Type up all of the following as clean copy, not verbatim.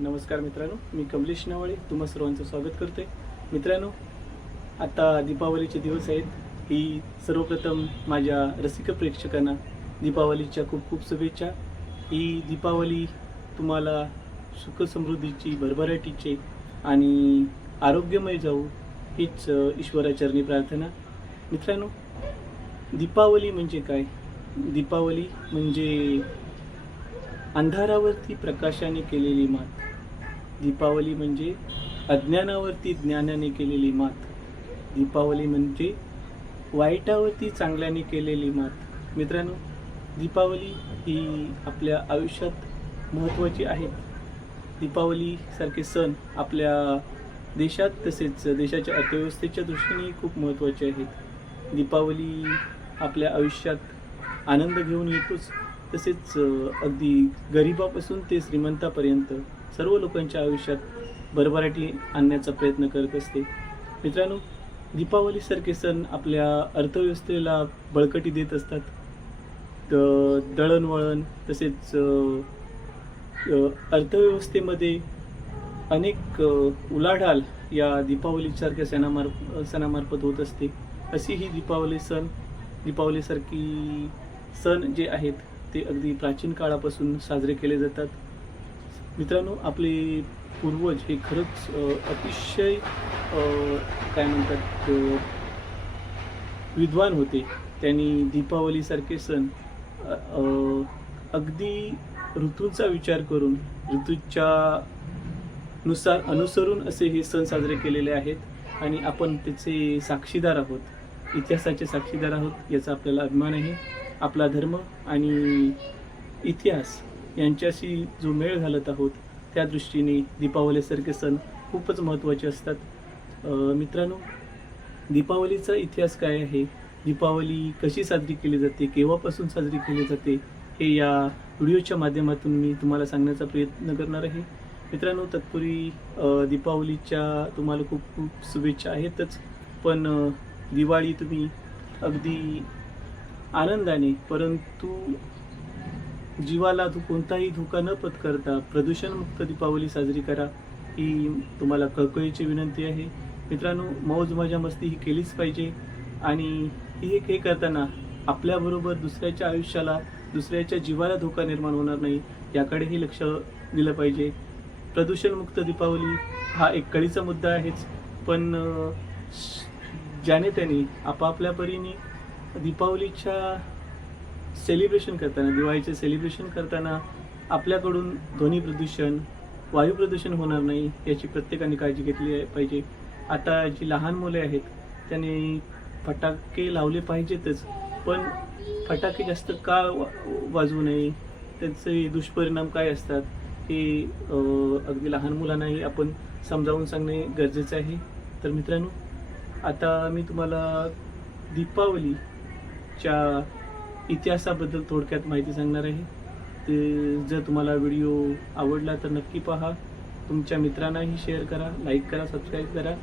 नमस्कार मित्रांनो, मी कमलेश नावाळे तुम्हा सर्वांचं स्वागत करते. मित्रांनो, आता दीपावलीचे दिवस आहेत. ही सर्वप्रथम माझ्या रसिक प्रेक्षकांना दीपावलीच्या खूप खूप शुभेच्छा. ही दीपावली तुम्हाला सुख समृद्धीची, भरभराटीची आणि आरोग्यमय जाऊ हीच ईश्वराचरणी प्रार्थना. मित्रांनो, दीपावली म्हणजे काय? दीपावली म्हणजे अंधारावरती प्रकाशाने केलेली मात. दीपावली म्हणजे अज्ञानावरती ज्ञानाने केलेली मात. दीपावली म्हणजे वाईटावरती चांगल्याने केलेली मात. मित्रांनो, दीपावली ही आपल्या आयुष्यात महत्त्वाची आहे. दीपावलीसारखे सण आपल्या देशात तसेच देशाच्या अर्थव्यवस्थेच्या दृष्टीने खूप महत्त्वाचे आहेत. दीपावली आपल्या आयुष्यात आनंद घेऊन येतोच, तसेच अगदी गरिबापासून ते श्रीमंतापर्यंत सर्व लोकांच्या आयुष्यात भरभराटी आणण्याचा प्रयत्न करत असते. मित्रांनो, दीपावलीसारखे सण आपल्या अर्थव्यवस्थेला बळकटी देत असतात. दळणवळण तसेच अर्थव्यवस्थेमध्ये अनेक उलाढाल या दीपावलीसारख्या सणामार्फत होत असते. अशी ही दीपावलीसारखी सण जे आहेत ते अगदी प्राचीन काळापासून साजरे केले जातात. मित्रांनो, आपले पूर्वज हे खरंच अतिशय काय म्हणतात विद्वान होते. त्यांनी दीपावलीसारखे सण अगदी ऋतूंचा विचार करून, ऋतूच्या नुसार अनुसरून असे हे सण साजरे केलेले आहेत आणि आपण त्याचे साक्षीदार आहोत, इतिहासाचे साक्षीदार आहोत. याचा आपल्याला अभिमान आहे. आपला धर्म आणि इतिहास यांच्याशी जो मेळ घालत आहोत त्या दृष्टीने दीपावलीसारखे सण खूपच महत्त्वाचे असतात. मित्रांनो, दीपावलीचा इतिहास काय आहे, दीपावली कशी साजरी केली जाते, केव्हापासून साजरी केली जाते, हे या व्हिडिओच्या माध्यमातून मी तुम्हाला सांगण्याचा प्रयत्न करणार आहे. मित्रांनो, तत्पूर्वी दीपावलीच्या तुम्हाला खूप खूप शुभेच्छा आहेतच, पण दिवाळी तुम्ही अगदी आनंदाने, परंतु जीवाला कोणताही धोका न पत्करता प्रदूषणमुक्त दीपावली साजरी करा, ही तुम्हाला कळकळीची विनंती आहे. मित्रांनो, मौज मजा मस्ती ही केलीच पाहिजे आणि हे करताना आपल्याबरोबर दुसऱ्याच्या आयुष्याला, दुसऱ्याच्या जीवाला धोका निर्माण होणार नाही याकडेही लक्ष दिलं पाहिजे. प्रदूषणमुक्त दीपावली हा एक कळीचा मुद्दा आहेच, पण ज्याने त्याने आपापल्या परीने दीपावलीच्या सेलिब्रेशन करताना, दिवाळीचे सेलिब्रेशन करताना आपल्याकडून ध्वनी प्रदूषण, वायू प्रदूषण होणार नाही याची प्रत्येकाने काळजी घेतली पाहिजे. आता जी लहान मुले आहेत त्यांनी फटाके लावले पाहिजेतच, पण फटाके जास्त का वाजवू नये, त्यांचे दुष्परिणाम काय असतात हे अगदी लहान मुलांनाही आपण समजावून सांगणे गरजेचं आहे. तर मित्रांनो, आता मी तुम्हाला दीपावलीच्या इतिहासाबद्दल थोडक्यात माहिती सांगणार आहे. ते जर तुम्हाला व्हिडिओ आवडला तर नक्की पहा, तुमच्या मित्रांनाही शेअर करा, लाईक करा, सबस्क्राईब करा.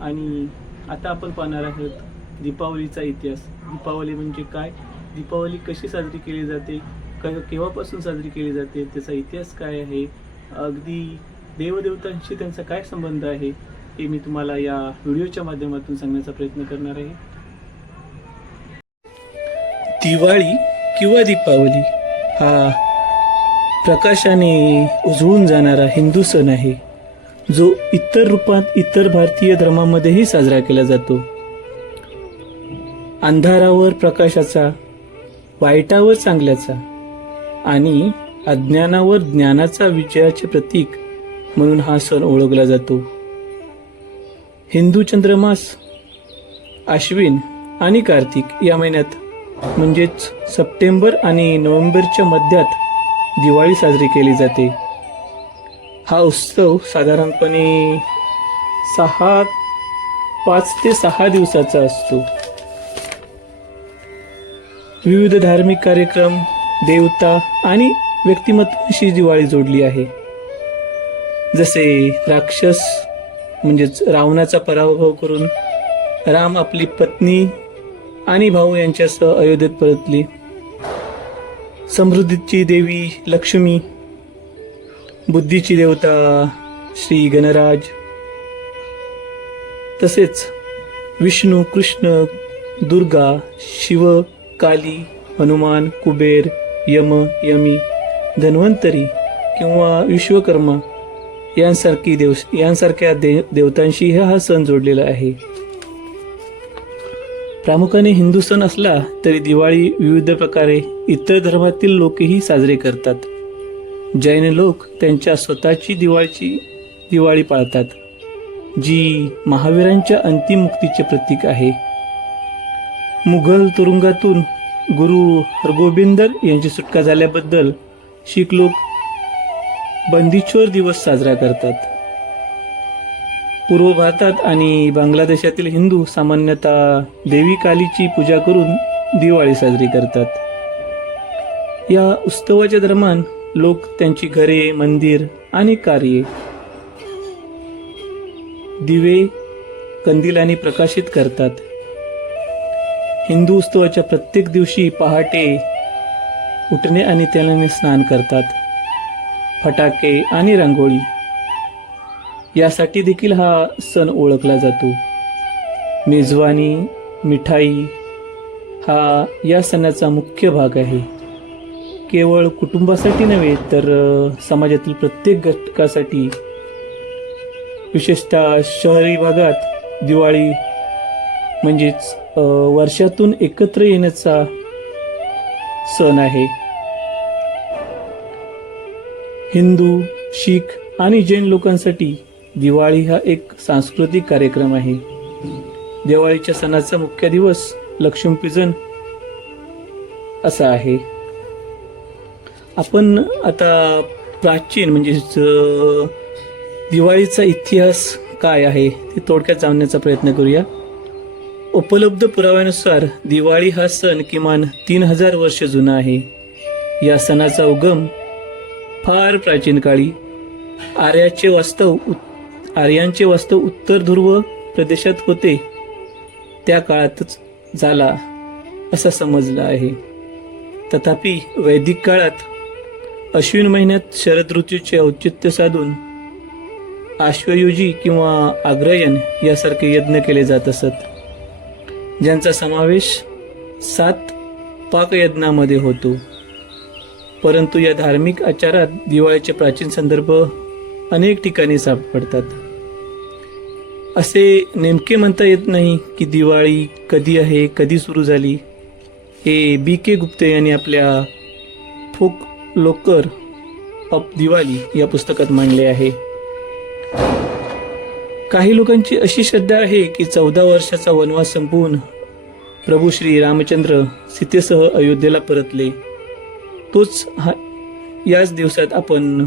आणि आता आपण पाहणार आहोत दीपावलीचा इतिहास. दीपावली म्हणजे काय, दीपावली कशी साजरी केली जाते, केव्हापासून साजरी केली जाते, त्याचा इतिहास काय आहे, अगदी देवदेवतांशी त्यांचा काय संबंध आहे, हे मी तुम्हाला या व्हिडिओच्या माध्यमातून सांगण्याचा प्रयत्न करणार आहे. दिवाळी किंवा दीपावली हा प्रकाशाने उजळून जाणारा हिंदू सण आहे, जो इतर रूपात इतर भारतीय धर्मामध्येही साजरा केला जातो. अंधारावर प्रकाशाचा, वाईटावर चांगल्याचा आणि अज्ञानावर ज्ञानाचा विजयाचे प्रतीक म्हणून हा सण ओळखला जातो. हिंदू चंद्रमास आश्विन आणि कार्तिक या महिन्यात म्हणजेच सप्टेंबर आणि नोव्हेंबरच्या मध्यात दिवाळी साजरी केली जाते. हा उत्सव साधारणपणे 5 ते 6 दिवसाचा असतो. विविध धार्मिक कार्यक्रम, देवता आणि व्यक्तिमत्वाशी दिवाळी जोडली आहे. जसे राक्षस म्हणजेच रावणाचा पराभव करून राम आपली पत्नी आणि भाऊ यांच्यासह अयोध्येत परतली. समृद्धीची देवी लक्ष्मी बुद्धीची देवता श्री गणराज, तसेच विष्णू, कृष्ण, दुर्गा, शिव, काली, हनुमान, कुबेर, यम, यमी, धन्वंतरी किंवा विश्वकर्मा यांसारख्या देवतांशी हा सण जोडलेला आहे. प्रामुख्याने हिंदू सण असला तरी दिवाळी विविध प्रकारे इतर धर्मातील लोकही साजरे करतात. जैन लोक त्यांच्या स्वतःची दिवाळी पाळतात, जी महावीरांच्या अंतिम मुक्तीचे प्रतीक आहे. मुघल तुरुंगातून गुरु हरगोबिंद यांची सुटका झाल्याबद्दल शीख लोक बंदीछोर दिवस साजरा करतात. पूर्व भारतात आणि बांगलादेशातील हिंदू सामान्यतः देवी कालीची पूजा करून दिवाळी साजरी करतात. या उत्सवाच्या दरम्यान लोक त्यांची घरे, मंदिर आणि कार्ये दिवे, कंदिलांनी प्रकाशित करतात. हिंदू उत्सवाच्या प्रत्येक दिवशी पहाटे उठणे आणि तेलाने स्नान करतात. फटाके आणि रांगोळी यासाठी देखील हा सण ओळखला जातो. मेजवानी, मिठाई हा या सणाचा मुख्य भाग आहे. केवळ कुटुंबासाठी नव्हे तर समाजातील प्रत्येक घटकासाठी, विशेषतः शहरी भागात दिवाळी म्हणजेच वर्षातून एकत्र येण्याचा सण आहे. हिंदू, शीख आणि जैन लोकांसाठी दिवाळी हा एक सांस्कृतिक कार्यक्रम आहे. दिवाळीच्या सणाचा मुख्य दिवस लक्ष्मीपूजन असा आहे. आपण आता प्राचीन म्हणजेच दिवाळीचा इतिहास काय आहे ते थोडक्यात जाणण्याचा प्रयत्न करूया. उपलब्ध पुराव्यानुसार दिवाळी हा सण किमान 3000 वर्ष जुना आहे. या सणाचा उगम फार प्राचीन काळी आर्यांचे वास्तव उत्तर ध्रुव प्रदेशात होते त्या काळातच झाला असं समजलं आहे. तथापि वैदिक काळात अश्विन महिन्यात शरद ऋतूचे औचित्य साधून आश्वयुजी किंवा आग्रयण यासारखे यज्ञ केले जात असत, ज्यांचा समावेश 7 पाकयज्ञामध्ये होतो. परंतु या धार्मिक आचारात दिवाळीचे प्राचीन संदर्भ अनेक ठिकाणी सापडतात. असे नेमके म्हणता येत नाही की दिवाळी कधी आहे, कधी सुरू झाली. हे B.K. गुप्ते यांनी आपल्या फोक लोकर ऑफ दिवाळी या पुस्तकात मांडले आहे. काही लोकांची अशी श्रद्धा आहे की 14 वर्षाचा वनवास संपवून प्रभू श्री रामचंद्र सीतेसह अयोध्येला परतले. याच दिवसात आपण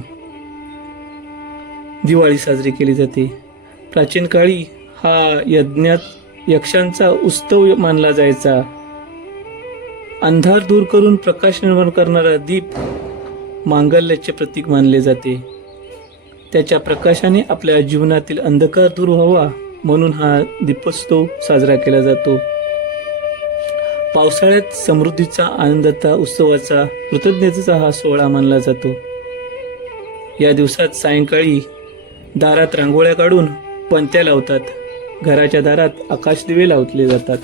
दिवाळी साजरी केली जाते. प्राचीन काळी हा यक्षांचा उत्सव मानला जायचा. अंधार दूर करून प्रकाश निर्माण करणारा दीप मांगल्याचे प्रतीक मानले जाते. त्याच्या प्रकाशाने आपल्या जीवनातील अंधकार दूर व्हावा म्हणून हा दीपोत्सव साजरा केला जातो. पावसाळ्यात समृद्धीचा, आनंदाचा, उत्सवाचा, कृतज्ञतेचा हा सोहळा मानला जातो. या दिवसात सायंकाळी दारात रांगोळ्या काढून पणत्या लावतात. घराच्या दारात आकाशदिवे लावले जातात.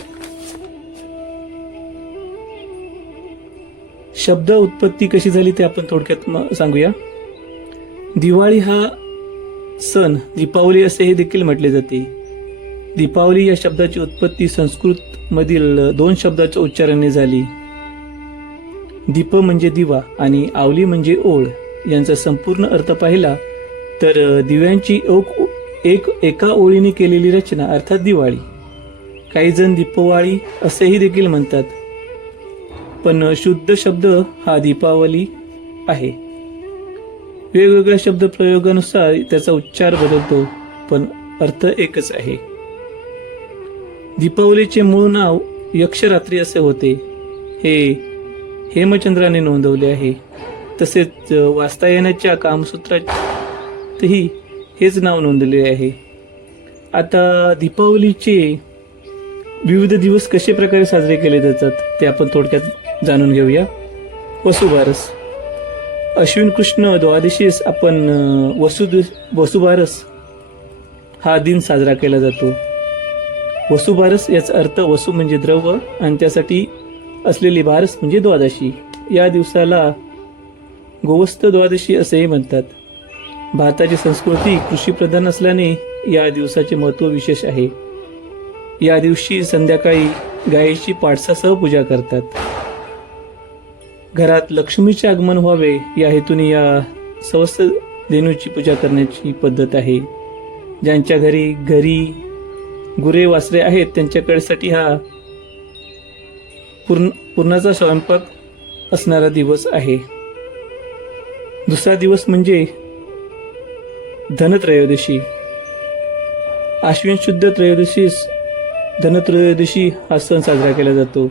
शब्द उत्पत्ती कशी झाली ते आपण थोडक्यात सांगूया. दिवाळी हा सण दीपावली असेही देखील म्हटले जाते. दीपावली या शब्दाची उत्पत्ती संस्कृत मधील 2 शब्दाच्या उच्चाराने झाली. दीप म्हणजे दिवा आणि आवली म्हणजे ओळ. यांचा संपूर्ण अर्थ पाहिला तर दिव्यांची एका ओळीने केलेली रचना अर्थात दिवाळी. काही जण दीपवाळी असेही देखील म्हणतात, पण शुद्ध शब्द हा दीपावली आहे. वेगवेगळ्या शब्द प्रयोगानुसार त्याचा उच्चार बदलतो, पण अर्थ एकच आहे. दीपावलीचे मूळ नाव यक्षरात्री असे होते. हे हेमचंद्राने नोंदवले आहे. तसेच वाचता येण्याच्या कामसूत्रातही हेच नाव नोंदवले आहे. आता दीपावलीचे विविध दिवस कशा प्रकारे साजरे केले जातात ते आपण थोडक्यात जाणून घेऊया. वसुबारस. अश्विन कृष्ण द्वादशीस आपण वसुबारस हा दिन साजरा केला जातो. वसुबारस याचा अर्थ वसु म्हणजे द्रव्य आणि त्यासाठी असलेली बारस म्हणजे द्वादशी. या दिवसाला गोवस्त द्वादशी असेही म्हणतात. भारताची संस्कृती कृषीप्रधान असल्याने या दिवसाचे महत्त्व विशेष आहे. या दिवशी संध्याकाळी गायीची पाडसासह पूजा करतात. घरात लक्ष्मीचे आगमन व्हावे या हेतूने या सवस्त धेनूची पूजा करण्याची पद्धत आहे. ज्यांच्या घरी गुरे वासरे आहेत त्यांच्याकडसाठी हा पूर्णाचा स्वयंपाक असणारा दिवस आहे. दुसरा दिवस म्हणजे धनत्रयोदशी. आश्विन शुद्ध त्रयोदशीस धनत्रयोदशी हा सण साजरा केला जातो.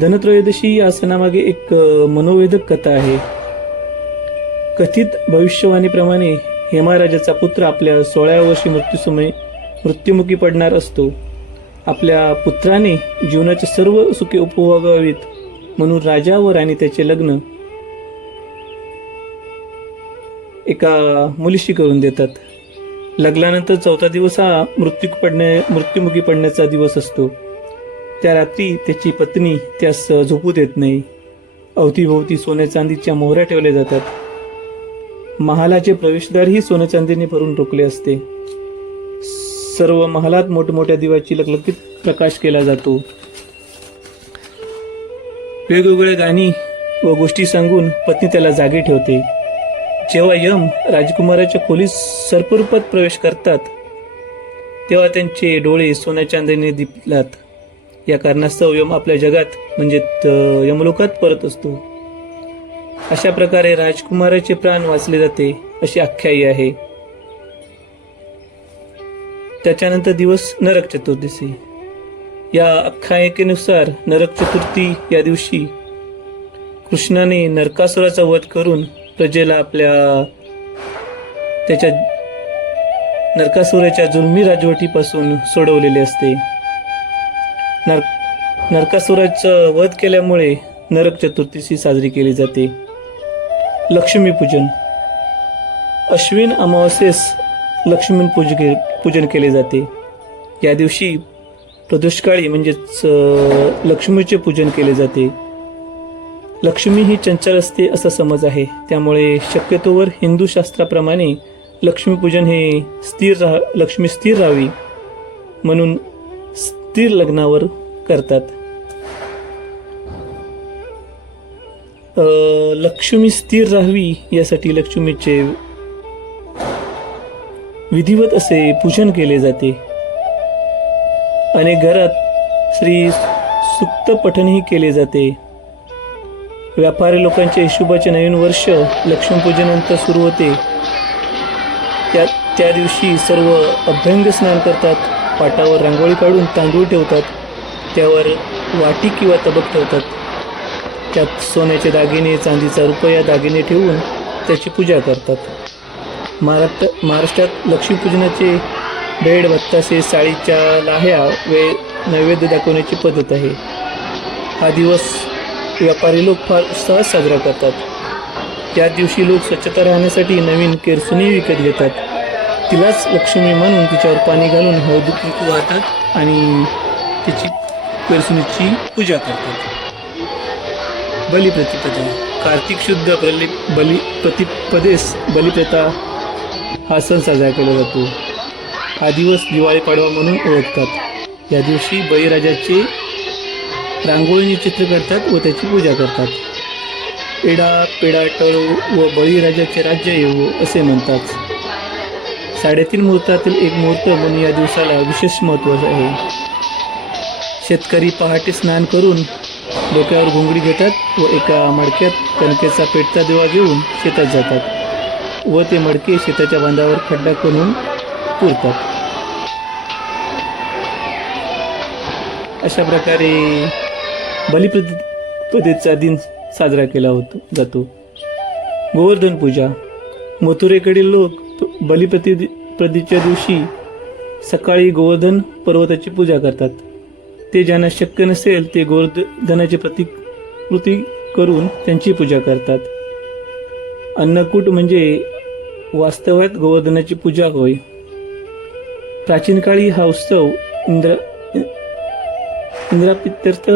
धनत्रयोदशी या सणामागे एक मनोवेधक कथा आहे. कथित भविष्यवाणीप्रमाणे हेमाराजाचा पुत्र आपल्या 16व्या वर्षी मृत्युमुखी पडणार असतो. आपल्या पुत्राने जीवनाचे सर्व सुखे उपभोगावीत म्हणून राजा व राणी त्याचे लग्न एका मुलीशी करून देतात. लग्नानंतर 4था दिवस हा मृत्युमुखी पडण्याचा दिवस असतो. त्या रात्री त्याची पत्नी त्यास झोपू देत नाही. अवतीभोवती सोने चांदीच्या मोहऱ्या ठेवल्या जातात. महालाचे प्रवेशद्वारही सोने चांदीने भरून रोखले असते. सर्व महालात मोठमोठ्या दिव्याची लखलखीत प्रकाश केला जातो. वेगवेगळ्या गाणी व गोष्टी सांगून पत्नी त्याला जागे ठेवते. जेव्हा यम राजकुमाराच्या खोलीत सर्परूपात प्रवेश करतात तेव्हा त्यांचे डोळे सोन्या चांदीने दिपतात. या कारणास्तव यम आपल्या जगात म्हणजे यमलोकात परत असतो. अशा प्रकारे राजकुमाराचे प्राण वाचले जाते अशी आख्यायी आहे. त्याच्यानंतर दिवस नरक चतुर्दशी. या आख्यायिकेनुसार नरक चतुर्थी या दिवशी कृष्णाने नरकासुराचा वध करून प्रजेला त्याच्या नरकासुराच्या जुलमी राजवटीपासून सोडवलेले असते. नरकासुराचा वध केल्यामुळे नरक चतुर्दशी साजरी केली जाते. लक्ष्मीपूजन. अश्विन अमावास्येस लक्ष्मी पूजन केले जाते. या दिवशी प्रदोषकाळी म्हणजेच लक्ष्मीचे पूजन केले जाते. लक्ष्मी ही चंचल असते असा समज आहे. त्यामुळे शक्यतोवर हिंदू शास्त्राप्रमाणे लक्ष्मीपूजन हे लक्ष्मी स्थिर राहावी म्हणून स्थिर लग्नावर करतात. लक्ष्मी स्थिर राहावी यासाठी लक्ष्मीचे विधिवत असे पूजन केले जाते. अनेक घरात श्री सूक्त पठणही केले जाते. व्यापारी लोकांचे हिशोबाचे नवीन वर्ष लक्ष्मीपूजनानंतर सुरू होते. त्या दिवशी सर्व अभ्यंग स्नान करतात. पाटावर रांगोळी काढून तांदूळ ठेवतात. त्यावर वाटी किंवा तबक ठेवतात. त्यात सोन्याचे दागिने चांदीचा रुपया दागिने ठेवून त्याची पूजा करतात. महाराष्ट्रात लक्ष्मीपूजनाचे बेड बत्तासे साळीच्या लाह्या नैवेद्य दाखवण्याची पद्धत आहे. हा दिवस व्यापारी लोक फार उत्साहात साजरा करतात. त्या दिवशी लोक स्वच्छता राहण्यासाठी नवीन केरसुनी विकत घेतात. तिलाच लक्ष्मी म्हणून तिच्यावर पाणी घालून हळदी कुंकू वाहतात आणि तिची केरसुनीची पूजा करतात. बलिप्रतिपदा. कार्तिक शुद्ध बलिप्रतिपदेस बलिप्रथा हा सण साजरा केला जातो. हा दिवस दिवाळी पाडवा म्हणून ओळखतात. या दिवशी बळीराजाचे रांगोळीने चित्र करतात व त्याची पूजा करतात. पेढा पेढा टळो व बळीराजाचे राज्य येवो असे म्हणतात. 3.5 मुहूर्तातील एक मुहूर्त म्हणून या दिवसाला विशेष महत्त्व आहे. शेतकरी पहाटे स्नान करून डोक्यावर घोंगडी घेतात व एका मडक्यात कणकेचा पेटता दिवा घेऊन शेतात जातात व ते मडके शेताच्या बांधावर खड्डा करून पुरतात. अशा प्रकारे बलिप्रतिपदेचा दिन साजरा केला जातो. गोवर्धन पूजा. मथुरेकडील लोक बलिप्रतिपदेच्या दिवशी सकाळी गोवर्धन पर्वताची पूजा करतात. ते ज्यांना शक्य नसेल ते गोवर्धनाची प्रतिकृती करून त्यांची पूजा करतात. अन्नकूट म्हणजे वास्तवात गोवर्धनाची पूजा होय. प्राचीन काळी हा उत्सव इंद्राप्रीत्यर्थ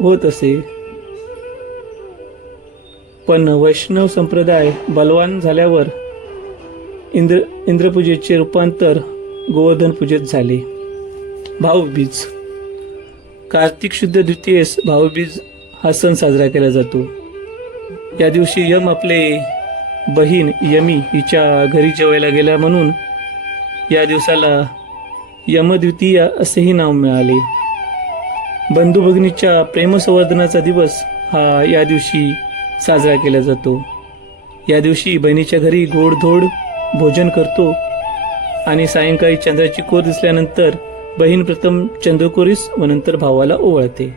होत असे, पण वैष्णव संप्रदाय बलवान झाल्यावर इंद्रपूजेचे रूपांतर गोवर्धन पूजेत झाले. भाऊबीज. कार्तिक शुद्ध द्वितीयेस भाऊबीज हा सण साजरा केला जातो. या दिवशी यम आपले बहीण यमी हिच्या घरी जेवायला गेला म्हणून या दिवसाला यमद्वितीया असेही नाव मिळाले. बंधू भगिनीच्या प्रेमसंवर्धनाचा दिवस हा या दिवशी साजरा केला जातो. या दिवशी बहिणीच्या घरी गोडधोड भोजन करतो आणि सायंकाळी चंद्राची कोर दिसल्यानंतर बहीण प्रथम चंद्रकोरीस व नंतर भावाला ओवाळते.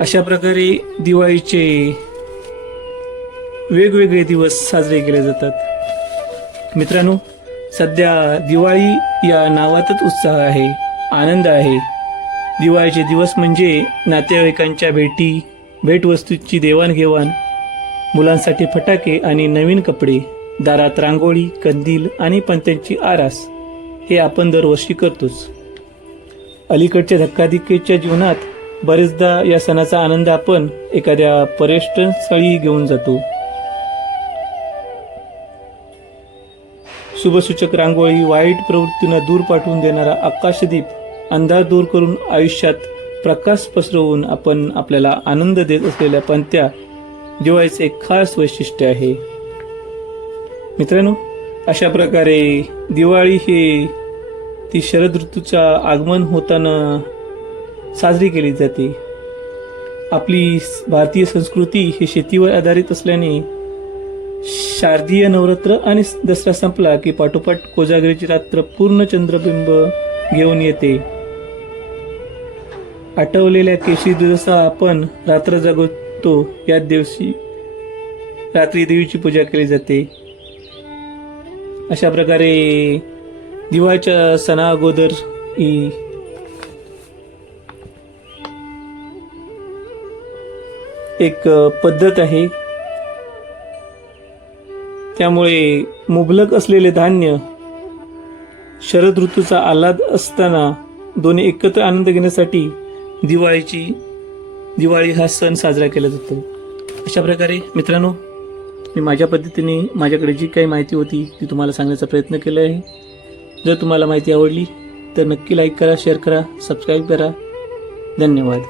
अशा प्रकारे दिवाळीचे वेगवेगळे दिवस साजरे केले जातात. मित्रांनो, सध्या दिवाळी या नावातच उत्साह आहे, आनंद आहे. दिवाळीचे दिवस म्हणजे नातेवाईकांच्या भेटवस्तूंची देवाणघेवाण, मुलांसाठी फटाके आणि नवीन कपडे, दारात रांगोळी, कंदील आणि पणत्यांची आरास हे आपण दरवर्षी करतोच. अलीकडच्या धक्काधिक्कीच्या जीवनात बरेचदा या सणाचा आनंद आपण एखाद्या पर्यटन स्थळी घेऊन जातो. शुभसूचक रांगोळी, वाईट प्रवृत्तींना दूर पाठवून देणारा आकाशदीप, अंधार दूर करून आयुष्यात प्रकाश पसरवून आपण आपल्याला आनंद देत असलेल्या पणत्या दिवाळीचे एक खास वैशिष्ट्य आहे. मित्रांनो, अशा प्रकारे दिवाळी हे ती शरद ऋतूचा आगमन होताना साजरी केली जाते. आपली भारतीय संस्कृती ही शेतीवर आधारित असल्याने शारदीय नवरात्र आणि दसरा संपला की पाठोपाठ कोजागरीची रात्र पूर्ण चंद्रबिंब घेऊन येते. आटवलेल्या केशरी दिवसा आपण रात्र जागवतो. या दिवशी रात्री देवीची पूजा केली जाते. अशा प्रकारे दिवाळीच्या सणा अगोदर ही एक पद्धत आहे. त्यामुळे मुबलक असलेले धान्य, शरद ऋतूचा आल्हाद असताना दोन्ही एकत्र आनंद घेण्यासाठी दिवाळी हा सण साजरा केला जातो. अशा प्रकारे मित्रांनो, मी माझ्या पद्धतीने माझ्याकडे जी काही माहिती होती ती तुम्हाला सांगण्याचा प्रयत्न केला आहे. जर तुम्हाला माहिती आवडली तर नक्की लाईक करा, शेअर करा, सबस्क्राईब करा. धन्यवाद.